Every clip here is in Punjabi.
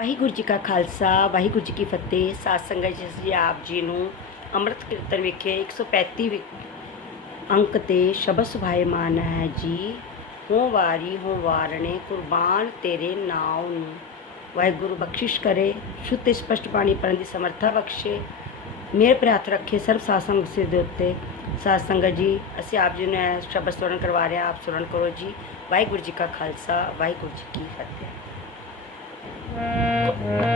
ਵਾਹਿਗੁਰੂ ਜੀ ਕਾ ਖਾਲਸਾ, ਵਾਹਿਗੁਰੂ ਜੀ ਕੀ ਫਤਿਹ। ਸਾਧ ਸੰਗਤ ਜੀ, ਅਸੀਂ ਆਪ ਜੀ ਨੂੰ ਅੰਮ੍ਰਿਤ ਕੀਰਤਨ ਵਿਖੇ 135 ਵਿ- ਅੰਕ ਤੇ ਸ਼ਬਦ ਸੁਭਾਇਮਾਨ ਹੈ ਜੀ। ਹੋ ਵਾਰੀ, ਹੋ ਵਾਰਣੇ, ਕੁਰਬਾਨ ਤੇਰੇ ਨਾਮ ਨੂੰ। ਵਾਹਿਗੁਰੂ ਬਖਸ਼ਿਸ਼ ਕਰੇ, ਸ਼ੁੱਧ ਤੇ ਸਪਸ਼ਟ ਬਾਣੀ ਪੜਨ ਦੀ ਸਮਰੱਥਾ ਬਖਸ਼ੇ। ਮੇਰੇ ਪਰ ਰੱਖੇ ਸਰਬ ਸਾਧ ਸੰਗਤ ਸਿਰ ਦੇ ਉੱਤੇ। ਸਾਧ ਸੰਗਤ ਜੀ, ਅਸੀਂ ਆਪ ਜੀ ਨੂੰ ਸ਼ਬਦ ਸੁਰਨ ਕਰਵਾ ਰਹੇ ਹਾਂ। ਆਪ ਸੁਰਨ ਕਰੋ ਜੀ। ਵਾਹਿਗੁਰੂ ਜੀ ਕਾ ਖਾਲਸਾ, ਵਾਹਿਗੁਰੂ ਜੀ ਕੀ ਫਤਿਹ। Música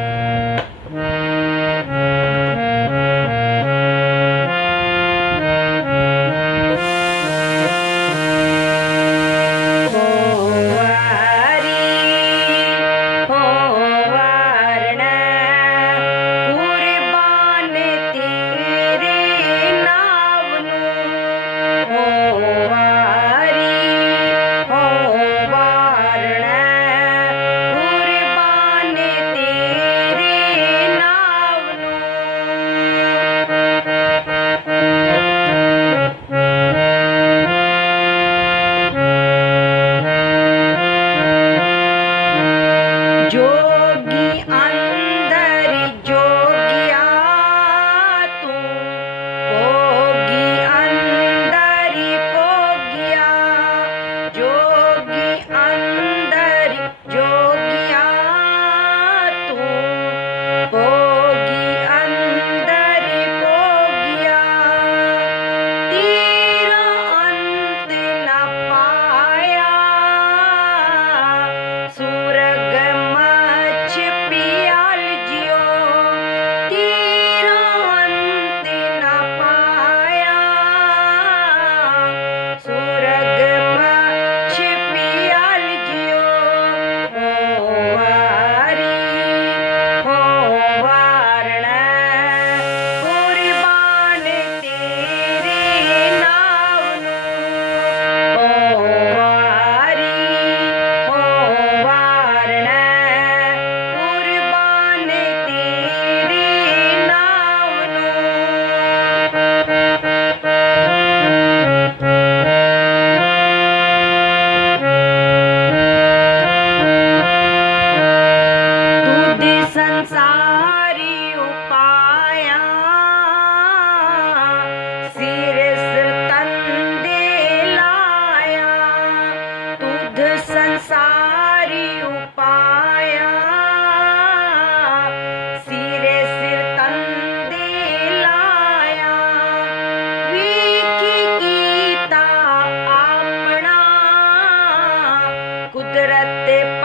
संसारी उपाया। सिरस तंदे लाया। तुध संसारी उपाया। सिरस तंदे लाया। विकी गीता आपणा। कुदरत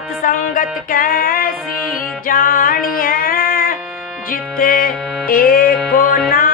ਸਤ ਸੰਗਤ ਕੈਸੀ ਜਾਣੀਐ ਜਿਤੇ ਏਕੋ ਨਾ